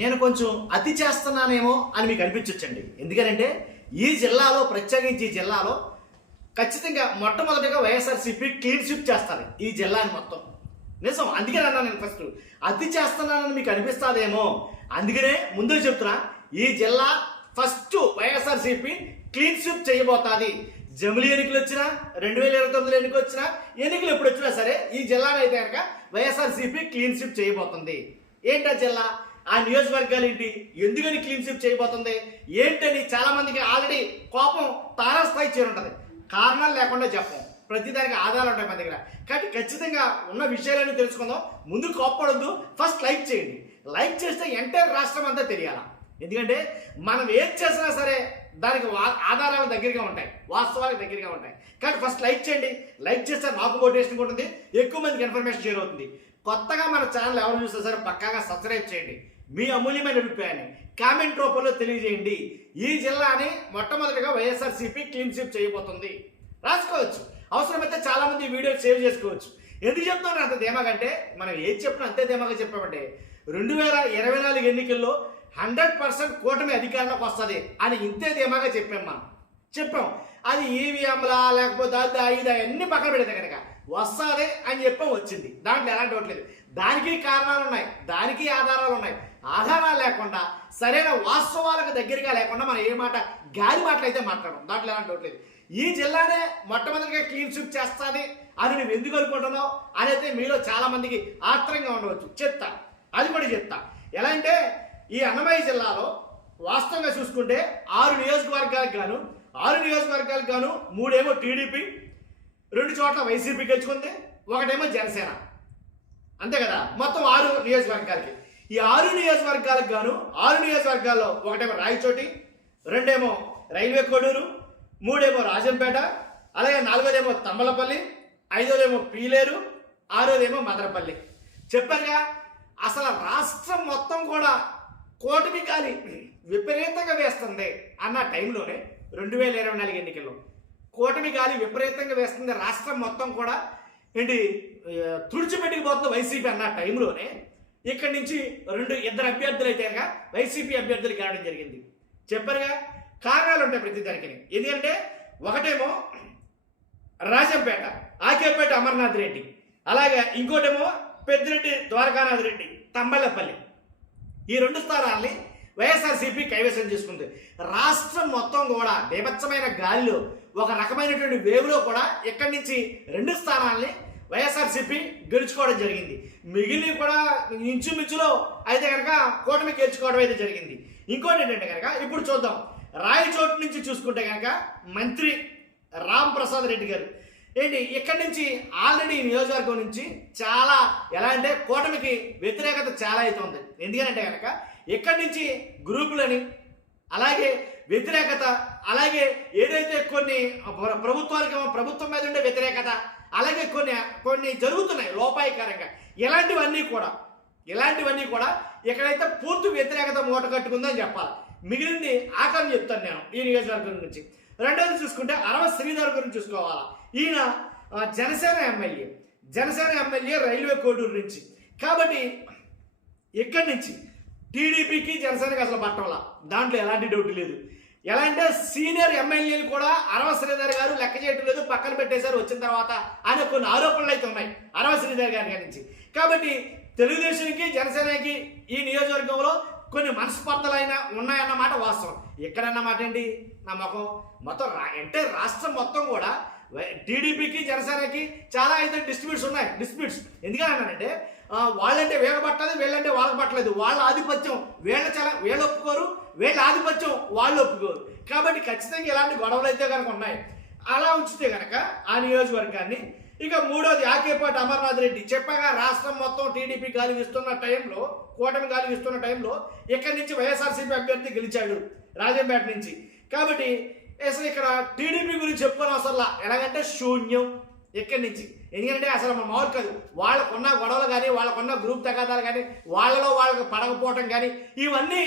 నేను కొంచెం అతి చేస్తున్నానేమో అని మీకు అనిపించవచ్చండి. ఎందుకంటే ఈ జిల్లాలో, ప్రత్యేకించి ఈ జిల్లాలో ఖచ్చితంగా మొట్టమొదటిగా వైఎస్ఆర్సీపీ క్లీన్ స్వీప్ చేస్తారు ఈ జిల్లాని మొత్తం. నిజం, అందుకే అన్నాను నేను ఫస్ట్. అతి చేస్తున్నానని మీకు అనిపిస్తుందేమో, అందుకనే ముందే చెప్తున్నా, ఈ జిల్లా ఫస్ట్ వైఎస్ఆర్సీపీ క్లీన్ స్వీప్ చేయబోతుంది. జమిలీ ఎన్నికలు వచ్చినా, 2029 ఎన్నికలు వచ్చినా, ఎన్నికలు ఎప్పుడు వచ్చినా సరే ఈ జిల్లాలో అయితే కనుక వైఎస్ఆర్సీపీ క్లీన్ స్వీప్ చేయబోతుంది. ఏంటా జిల్లా, ఆ నియోజకవర్గాలు ఏంటి, ఎందుకని క్లీన్ స్వీప్ చేయబోతుంది ఏంటని చాలా మందికి ఆల్రెడీ కోపం తారాస్థాయి చేరుంటుంది. కారణాలు లేకుండా చెప్పం, ప్రతిదానికి ఆధారాలు ఉంటాయి మన దగ్గర. కాబట్టి ఖచ్చితంగా ఉన్న విషయాలన్నీ తెలుసుకుందాం. ముందు కోప్పడొద్దు, ఫస్ట్ లైక్ చేయండి. లైక్ చేస్తే ఎంటైర్ రాష్ట్రం అంతా తెలియాలా. ఎందుకంటే మనం ఏం చేసినా సరే దానికి ఆధారాలు దగ్గరగా ఉంటాయి, వాస్తవాలకు దగ్గరగా ఉంటాయి. కాబట్టి ఫస్ట్ లైక్ చేయండి. లైక్ చేస్తే నాకు మోటివేషన్ ఉంటుంది, ఎక్కువ మందికి ఇన్ఫర్మేషన్ షేర్ అవుతుంది. కొత్తగా మన ఛానల్ ఎవరు చూస్తే సరే పక్కాగా సబ్స్క్రైబ్ చేయండి. మీ అమూల్యమైన అభిప్రాయాన్ని కామెంట్ రూపంలో తెలియజేయండి. ఈ జిల్లాని మొట్టమొదటిగా వైఎస్ఆర్సీపీ క్లీన్ స్వీప్ చేయబోతుంది. రాసుకోవచ్చు, అవసరమైతే చాలా మంది వీడియోలు సేవ్ చేసుకోవచ్చు. ఎందుకు చెప్తున్నాను అంత ధీమాగా అంటే, మనం ఏది చెప్పినా అంతే ధీమాగా చెప్పామంటే 2024 ఎన్నికల్లో 100% కూటమి అధికారంలోకి వస్తుంది అని ఇంతే ధీమాగా చెప్పాం. అది ఈవీఎంలా లేకపోతే ఇది అన్ని పక్కన పెడితే కనుక వస్తుంది అని చెప్పాం, వచ్చింది. దాంట్లో ఎలాంటి డౌట్ లేదు. దానికి కారణాలు ఉన్నాయి, దానికి ఆధారాలు ఉన్నాయి. ఆధారాలు లేకుండా, సరైన వాస్తవాలకు దగ్గరగా లేకుండా మనం ఏ మాట గాలి మాటలు అయితే మాట్లాడడం, దాంట్లో ఎలాంటి డౌట్ లేదు. ఈ జిల్లానే మొట్టమొదటిగా క్లీన్ స్వీప్ చేస్తుంది అని నువ్వు ఎందుకు అనుకుంటున్నావు అనేది మీలో చాలా మందికి ఆత్రంగా ఉండవచ్చు. చెప్తా, అది కూడా చెప్తా. ఎలా అంటే ఈ అన్నమయ్య జిల్లాలో వాస్తవంగా చూసుకుంటే 6 నియోజకవర్గాలకు గాను 3 ఏమో టీడీపీ, 2 చోట్ల వైసీపీ గెలుచుకుంది, 1 ఏమో జనసేన. అంతే కదా, మొత్తం 6 నియోజకవర్గాలకి. ఈ 6 నియోజకవర్గాలకు గాను 6 నియోజకవర్గాల్లో 1 ఏమో రాయచోటి, 2 ఏమో రైల్వే కోడూరు, 3 ఏమో రాజంపేట, అలాగే 4ది ఏమో తంబలపల్లి, 5ది ఏమో పీలేరు, 6ది ఏమో మదనపల్లి. చెప్పారుగా, అసలు రాష్ట్రం మొత్తం కూడా కూటమి గాలి విపరీతంగా వేస్తుంది అన్న టైంలోనే 2024 ఎన్నికల్లో కూటమి గాలి విపరీతంగా వేస్తుంది, రాష్ట్రం మొత్తం కూడా ఏంటి తుడిచిపెట్టుకుపోతుంది వైసీపీ అన్న టైంలోనే ఇక్కడి నుంచి 2 అభ్యర్థులు అయితే కనుక వైసీపీ అభ్యర్థులు కావడం జరిగింది. చెప్పారుగా, కారణాలు ఉంటాయి ప్రతి దానికి. ఎందుకంటే ఒకటేమో రాజంపేట, ఆకేపేట అమర్నాథ్ రెడ్డి, అలాగే ఇంకోటేమో పెద్దిరెడ్డి ద్వారకానాథ్ రెడ్డి తంబళ్ళపల్లి. ఈ 2 స్థానాల్ని వైఎస్ఆర్సీపీ కైవసం చేసుకుంది. రాష్ట్రం మొత్తం కూడా బీభత్సమైన గాలిలో, ఒక రకమైనటువంటి వేవ్లో కూడా ఇక్కడి నుంచి 2 స్థానాల్ని వైఎస్ఆర్సీపీ గెలుచుకోవడం జరిగింది. మిగిలిన కూడా ఇంచుమించులో అయితే కనుక కూటమి గెలుచుకోవడం అయితే జరిగింది. ఇంకోటి ఏంటంటే కనుక ఇప్పుడు చూద్దాం, రాయచోటు నుంచి చూసుకుంటే కనుక మంత్రి రామ్ ప్రసాద్ రెడ్డి గారు ఏంటి ఇక్కడి నుంచి ఆల్రెడీ నియోజకవర్గం నుంచి చాలా ఎలా అంటే కూటమికి వ్యతిరేకత చాలా అయితే ఉంది. ఎందుకంటే కనుక ఇక్కడి నుంచి గ్రూపులని, అలాగే వ్యతిరేకత, అలాగే ఏదైతే కొన్ని ప్రభుత్వం మీద ఉండే వ్యతిరేకత, అలాగే కొన్ని జరుగుతున్నాయి లోపాయికారంగా, ఇలాంటివన్నీ కూడా ఎక్కడైతే పూర్తి వ్యతిరేకత మూట కట్టుకుందని చెప్పాలి. మిగిలింది ఆఖరి చెప్తాను నేను ఈ నియోజకవర్గం నుంచి. రెండోది చూసుకుంటే అరవ శ్రీధర్ గురించి చూసుకోవాలా. ఈయన జనసేన ఎమ్మెల్యే రైల్వే కోడూరు నుంచి. కాబట్టి ఇక్కడి నుంచి టీడీపీకి జనసేనకి అసలు పట్టంలా, దాంట్లో ఎలాంటి డౌట్ లేదు. ఎలా అంటే సీనియర్ ఎమ్మెల్యేలు కూడా అరవ శ్రీధర్ గారు లెక్క చేయటం లేదు, పక్కన పెట్టేశారు వచ్చిన తర్వాత అనే కొన్ని ఆరోపణలు అయితే ఉన్నాయి అరవ శ్రీధర్ గారి నుంచి. కాబట్టి తెలుగుదేశానికి జనసేనకి ఈ నియోజకవర్గంలో కొన్ని మనస్పర్ధలైనా ఉన్నాయన్నమాట వాస్తవం. ఎక్కడన్నమాట ఏంటి నమ్మకం మొత్తం అంటే రాష్ట్రం మొత్తం కూడా టీడీపీకి జనసేనకి చాలా అయితే డిస్ప్యూట్స్ ఎందుకని అన్నానంటే వాళ్ళంటే వీళ్ళ పట్టలేదు, వీళ్ళంటే వాళ్ళకి పట్టలేదు. వాళ్ళ ఆధిపత్యం వీళ్ళు ఒప్పుకోరు, వీళ్ళ ఆధిపత్యం వాళ్ళు ఒప్పుకోరు. కాబట్టి ఖచ్చితంగా ఇలాంటి గొడవలు అయితే కనుక ఉన్నాయి. అలా ఉంచితే కనుక ఆ నియోజకవర్గాన్ని. ఇక మూడోది ఆకేపాటి అమర్నాథ్ రెడ్డి. చెప్పగా రాష్ట్రం మొత్తం టీడీపీ గాలి వీస్తున్న టైంలో, కూటమి గాలి వీస్తున్న టైంలో ఇక్కడి నుంచి వైఎస్ఆర్సీపీ అభ్యర్థి గెలిచాడు రాజంపేట నుంచి. కాబట్టి అసలు ఇక్కడ టీడీపీ గురించి చెప్పుకోని అవసరంలా, ఎలాగంటే శూన్యం ఇక్కడి నుంచి. ఎందుకంటే అసలు మన మామూలు కాదు, వాళ్ళకున్న గొడవలు కానీ, వాళ్ళకున్న గ్రూప్ తగాదాలు కానీ, వాళ్ళకి పడకపోవటం కానీ, ఇవన్నీ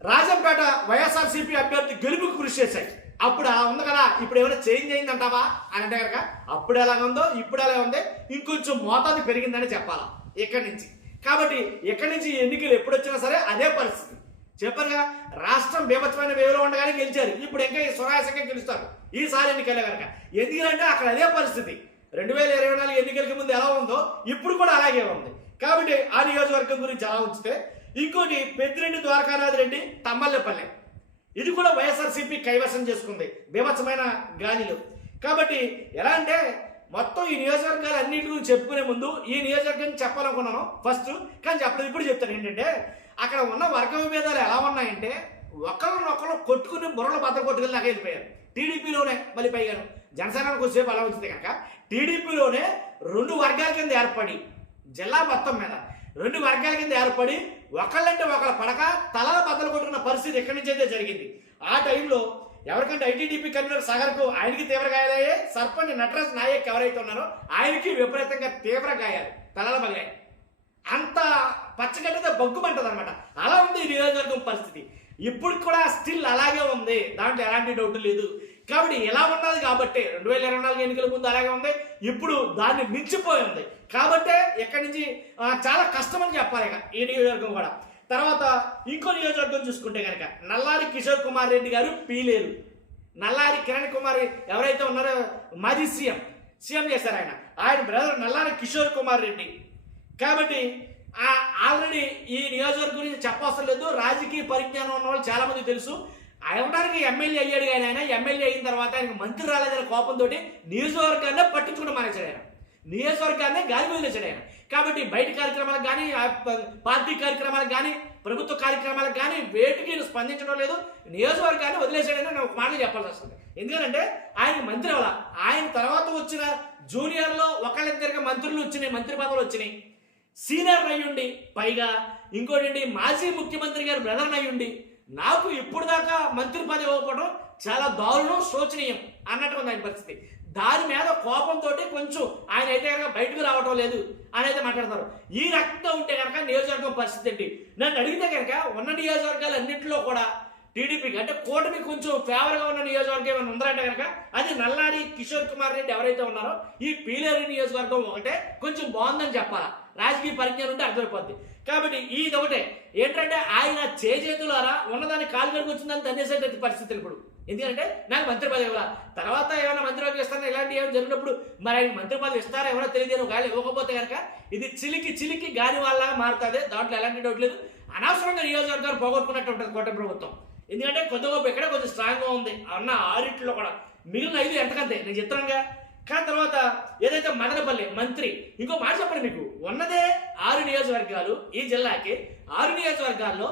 రాజంపేట వైఎస్ఆర్సీపీ అభ్యర్థి గెలుపుకు కృషి చేశాయి. అప్పుడు అలా ఉంది కదా, ఇప్పుడు ఏమైనా చేంజ్ అయిందంటావా అని అంటే కనుక అప్పుడు ఎలాగ ఉందో ఇప్పుడు ఎలా ఉంది, ఇంకొంచెం మోతాదు పెరిగిందని చెప్పాలా ఇక్కడి నుంచి. కాబట్టి ఎక్కడి నుంచి ఎన్నికలు ఎప్పుడు వచ్చినా సరే అదే పరిస్థితి. చెప్పారుగా, రాష్ట్రం బీభత్సమైన వేలో ఉండగానే గెలిచారు, ఇప్పుడు ఇంకా సునాయాసంగా గెలుస్తారు ఈసారి ఎన్నికలే కనుక. ఎందుకంటే అక్కడ అదే పరిస్థితి 2024 ఎన్నికలకి ముందు ఎలా ఉందో ఇప్పుడు కూడా అలాగే ఉంది. కాబట్టి ఆ నియోజకవర్గం గురించి అలా ఉంచితే, ఇంకోటి పెద్దిరెడ్డి ద్వారకానాథ్ రెడ్డి తమ్మల్లపల్లె, ఇది కూడా వైఎస్ఆర్సీపీ కైవసం చేసుకుంది బీభత్సమైన గాలిలో. కాబట్టి ఎలా అంటే మొత్తం ఈ నియోజకవర్గాలు అన్నింటి గురించి చెప్పుకునే ముందు ఈ నియోజకవర్గాన్ని చెప్పాలనుకున్నాను ఫస్ట్, కానీ చెప్పలేదు. ఇప్పుడు చెప్తాను ఏంటంటే, అక్కడ ఉన్న వర్గ విభేదాలు ఎలా ఉన్నాయంటే ఒకరినొకరు కొట్టుకుని బుర్రలు బద్ద కొట్టుకుని దాకా వెళ్ళిపోయారు. టీడీపీలోనే మళ్ళీ పైగాను జనసేనకు వచ్చేపు అలా వచ్చింది కనుక టీడీపీలోనే 2 వర్గాల కింద ఏర్పడి జిల్లా మొత్తం మీద 2 వర్గాల కింద ఏర్పడి ఒకళ్ళంటే ఒకళ్ళ పడక తలల బద్దలు కొట్టుకున్న పరిస్థితి ఎక్కడి నుంచి అయితే జరిగింది. ఆ టైంలో ఎవరికంటే ఐటీడీపీ కన్వీనర్ సాగర్కు ఆయనకి తీవ్ర గాయాలయ్యాయి, సర్పంచ్ నటరాజ్ నాయక్ ఎవరైతే ఉన్నారో ఆయనకి విపరీతంగా తీవ్ర గాయాలు, తలల బగాయి, అంత పచ్చగడ్డతో బొగ్గుమంటది అనమాట. అలా ఉంది ఈ నియోజకవర్గం పరిస్థితి. ఇప్పుడు కూడా స్టిల్ అలాగే ఉంది, దాంట్లో ఎలాంటి డౌట్ లేదు. కాబట్టి ఎలా ఉన్నది కాబట్టి 2024 ఎన్నికల ముందు అలాగే ఉంది, ఇప్పుడు దాన్ని మించిపోయి ఉంది. కాబట్టే ఎక్కడి నుంచి చాలా కష్టం అని చెప్పాలి ఇక ఈ నియోజకవర్గం కూడా. తర్వాత ఇంకో నియోజకవర్గం చూసుకుంటే కనుక నల్లారి కిషోర్ కుమార్ రెడ్డి గారు పీలేరు, నల్లారి కిరణ్ కుమార్ ఎవరైతే ఉన్నారో మాజీ సీఎం చేశారు ఆయన బ్రదర్ నల్లారి కిషోర్ కుమార్ రెడ్డి. కాబట్టి ఆల్రెడీ ఈ నియోజకవర్గం గురించి చెప్పవసరం లేదు, రాజకీయ పరిజ్ఞానం ఉన్న వాళ్ళు చాలా మంది తెలుసు. అవడానికి ఎమ్మెల్యే అయ్యాడు కానీ ఆయన ఎమ్మెల్యే అయిన తర్వాత ఆయనకు మంత్రి రాలేదనే కోపంతో నియోజకవర్గాన్ని పట్టించుకుని మానేశాడు ఆయన, నియోజకవర్గాన్ని గాలి వదిలేశాడు ఆయన. కాబట్టి బయట కార్యక్రమాలకు కానీ పార్టీ కార్యక్రమాలకు కానీ ప్రభుత్వ కార్యక్రమాలకు కానీ వేటికి స్పందించడం లేదు, నియోజకవర్గాన్ని వదిలేశాడని నేను ఒక మాట చెప్పాల్సి వస్తుంది. ఎందుకంటే ఆయన మంత్రి అవ్వాల, ఆయన తర్వాత వచ్చిన జూనియర్లో ఒకళ్ళిద్దరికి మంత్రులు వచ్చినాయి, మంత్రి పదవులు వచ్చినాయి, సీనియర్ అయ్యుండి పైగా ఇంకోటి మాజీ ముఖ్యమంత్రి గారు బ్రదర్ అయ్యుండి నాకు ఇప్పుడు దాకా మంత్రి పదవి ఇవ్వకపోవడం చాలా దారుణం, శోచనీయం అన్నట్టు ఉంది ఆయన పరిస్థితి. దాని మీద కోపంతో కొంచెం ఆయన అయితే కనుక బయటకు రావటం లేదు అని అయితే మాట్లాడతారు. ఈ రకంగా ఉంటే కనుక నియోజకవర్గం పరిస్థితి ఏంటి నన్ను అడిగితే కనుక ఉన్న నియోజకవర్గాలు అన్నింటిలో కూడా టీడీపీకి అంటే కూటమి కొంచెం ఫేవర్గా ఉన్న నియోజకవర్గం ఏమైనా ఉందంటే కనుక అది నల్లారి కిషోర్ కుమార్ రెడ్డి ఎవరైతే ఉన్నారో ఈ పీలేరు నియోజకవర్గం ఒకటే కొంచెం బాగుందని చెప్పాలా, రాజకీయ పరిజ్ఞానం ఉంటే అర్థమైపోద్ది. కాబట్టి ఇది ఒకటే ఏంటంటే ఆయన చేతులారా ఉన్నదాన్ని కాలు కడుగు వచ్చిందని ధన్యసేట పరిస్థితులు ఇప్పుడు. ఎందుకంటే నాకు మంత్రి పదవి ఇవ్వాలి, తర్వాత ఏమైనా మంత్రి పదవి ఇస్తారని ఇలాంటి ఏమైనా జరిగినప్పుడు మరి ఆయన మంత్రి పదవి ఇస్తారా ఎవరో తెలియదు, గాలి ఇవ్వకపోతే కనుక ఇది చిలికి గాలి వాళ్ళ మారుతుంది, దాంట్లో ఎలాంటి డౌట్ లేదు. అనవసరంగా నియోజకవర్గాలు పోగొట్టుకున్నట్టు ఉంటుంది కూటమి ప్రభుత్వం. ఎందుకంటే కొద్దిగా ఎక్కడ కొంచెం స్ట్రాంగ్గా ఉంది అన్న ఆరిట్లో కూడా, మిగిలిన 5 ఎంతకంతే నేను చెప్తానుగా. కానీ తర్వాత ఏదైతే మదనపల్లి మంత్రి, ఇంకో మాట చెప్పండి, మీకు ఉన్నదే 6 నియోజకవర్గాలు, ఈ జిల్లాకి 6 నియోజకవర్గాల్లో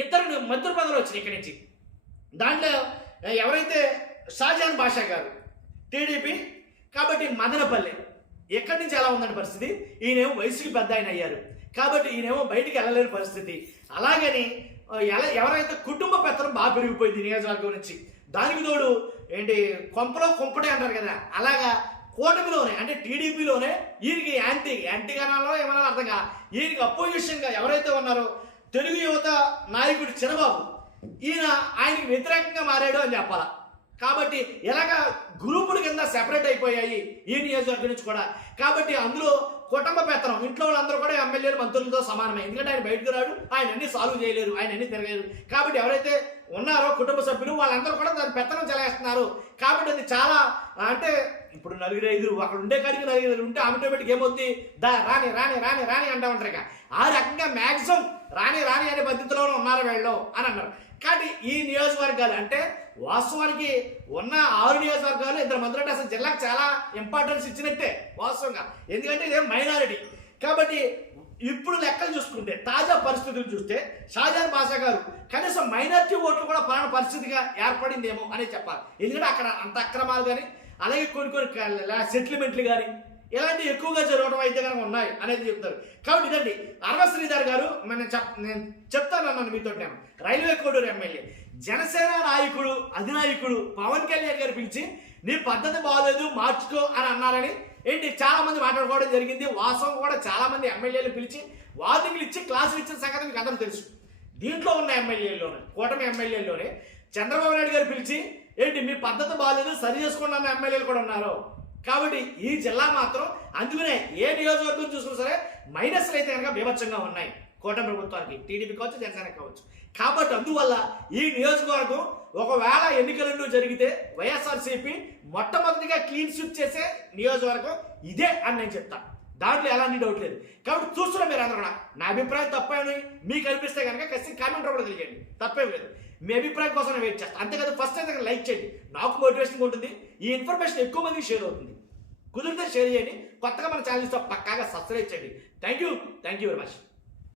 2 మంత్రి పదవులు వచ్చినాయి ఇక్కడి నుంచి. దాంట్లో ఎవరైతే షాజహాన్ బాషా గారు టీడీపీ, కాబట్టి మదనపల్లి ఎక్కడి నుంచి ఎలా ఉందని పరిస్థితి, ఈయనేమో వయసుకి పెద్ద ఆయన అయ్యారు కాబట్టి ఈయనేమో బయటికి వెళ్ళలేని పరిస్థితి. అలాగని ఎవరైతే కుటుంబ పెత్తనం బాగా పెరిగిపోయింది నియోజకవర్గం నుంచి, దానికి తోడు ఏంటి కొంపలో కొంపటే అంటారు కదా, అలాగా కూటమిలోనే అంటే టీడీపీలోనే ఈయనకి యాంటీగానాలో ఏమన్నా అర్థం కాదు, ఈయనకి అపోజిషన్గా ఎవరైతే ఉన్నారో తెలుగు యువత నాయకుడు చిరబాబు, ఈయన ఆయనకి వ్యతిరేకంగా మారాడు అని చెప్పాలా. కాబట్టి ఎలాగ గ్రూపుల కింద సెపరేట్ అయిపోయాయి ఈ నియోజకవర్గం నుంచి కూడా. కాబట్టి అందులో కుటుంబ పెత్తనం, ఇంట్లో వాళ్ళందరూ కూడా ఎమ్మెల్యేలు మంత్రులతో సమానమే. ఎందుకంటే ఆయన బయటకు రాడు, ఆయన అన్ని సాల్వ్ చేయలేరు, ఆయన అన్ని తిరగలేరు. కాబట్టి ఎవరైతే ఉన్నారో కుటుంబ సభ్యులు వాళ్ళందరూ కూడా దాని పెత్తనం చెలాయిస్తున్నారు. కాబట్టి అది చాలా అంటే ఇప్పుడు 4-5 అక్కడ ఉండే కాడికి 4-5 ఉంటే ఆటోమేటిక్ ఏమవుతుంది, రాని రాని రాని రాని అంటూ ఉంటారు. ఇక ఆ రకంగా మ్యాక్సిమం రాని రాని అనే పద్ధతిలోనే ఉన్నారు వీళ్ళు అని అన్నారు. కాబట్టి ఈ నియోజకవర్గాలు అంటే వాస్తవానికి ఉన్న 6 నియోజకవర్గాలు 2 మంత్రులు అసలు జిల్లాకు చాలా ఇంపార్టెన్స్ ఇచ్చినట్టే వాస్తవంగా, ఎందుకంటే ఇదే మైనారిటీ. కాబట్టి ఇప్పుడు లెక్కలు చూసుకుంటే తాజా పరిస్థితులు చూస్తే షాజహాన్ బాషా గారు కనీసం మైనారిటీ ఓట్లు కూడా పలానా పరిస్థితిగా ఏర్పడిందేమో అని చెప్పాలి. ఎందుకంటే అక్కడ అంత అక్రమాలు కానీ అలాగే కొన్ని సెటిల్మెంట్లు కానీ ఇలాంటివి ఎక్కువగా జరగడం అయితే కనుక ఉన్నాయి అనేది చెప్తారు. కాబట్టి ఇదండి అరవ శ్రీధర్ గారు నేను చెప్తానన్నాను మీతో, నేను రైల్వే కోడూరు ఎమ్మెల్యే జనసేన నాయకుడు అధినాయకుడు పవన్ కళ్యాణ్ గారు పిలిచి నీ పద్ధతి బాగోలేదు మార్చుకో అని అన్నారని ఏంటి చాలా మంది మాట్లాడుకోవడం జరిగింది. వాస్తవం కూడా చాలా మంది ఎమ్మెల్యేలు పిలిచి వార్నింగ్లు ఇచ్చి క్లాసులు ఇచ్చిన సంగతి మీకు అందరూ తెలుసు. దీంట్లో ఉన్న ఎమ్మెల్యేల్లోనే కూటమి ఎమ్మెల్యేల్లోనే చంద్రబాబు నాయుడు గారు పిలిచి ఏంటి మీ పద్ధతి బాగోలేదు సరి చేసుకోండి అన్న ఎమ్మెల్యేలు కూడా ఉన్నారు. కాబట్టి ఈ జిల్లా మాత్రం అందుకనే ఏ నియోజకవర్గం చూసుకున్నా సరే మైనస్లు అయితే కనుక బీభత్సంగా ఉన్నాయి కూటమి ప్రభుత్వానికి, టీడీపీ కావచ్చు, జనసేన కావచ్చు. కాబట్టి అందువల్ల ఈ నియోజకవర్గం ఒకవేళ ఎన్నికలు జరిగితే వైఎస్ఆర్సీపీ మొట్టమొదటిగా క్లీన్ స్వీప్ చేసే నియోజకవర్గం ఇదే అని నేను చెప్తాను. దాంట్లో ఎలాంటి డౌట్ లేదు. కాబట్టి చూస్తున్నా మీరు అందరూ కూడా నా అభిప్రాయం తప్పేమని మీకు అనిపిస్తే కనుక ఖచ్చితంగా కామెంట్ రూపంలో తెలియజేయండి, తప్పేం లేదు. మీ అభిప్రాయం కోసం నేను వెయిట్ చేస్తాను. అంతే కదా, ఫస్ట్ అయితే లైక్ చేయండి, నాకు మోటివేషన్గా ఉంటుంది, ఈ ఇన్ఫర్మేషన్ ఎక్కువ మందికి షేర్ అవుతుంది. కుదిరితే షేర్ చేయండి, కొత్తగా మన ఛానల్స్తో పక్కాగా సబ్స్క్రైబ్ చేయండి. Thank you very much.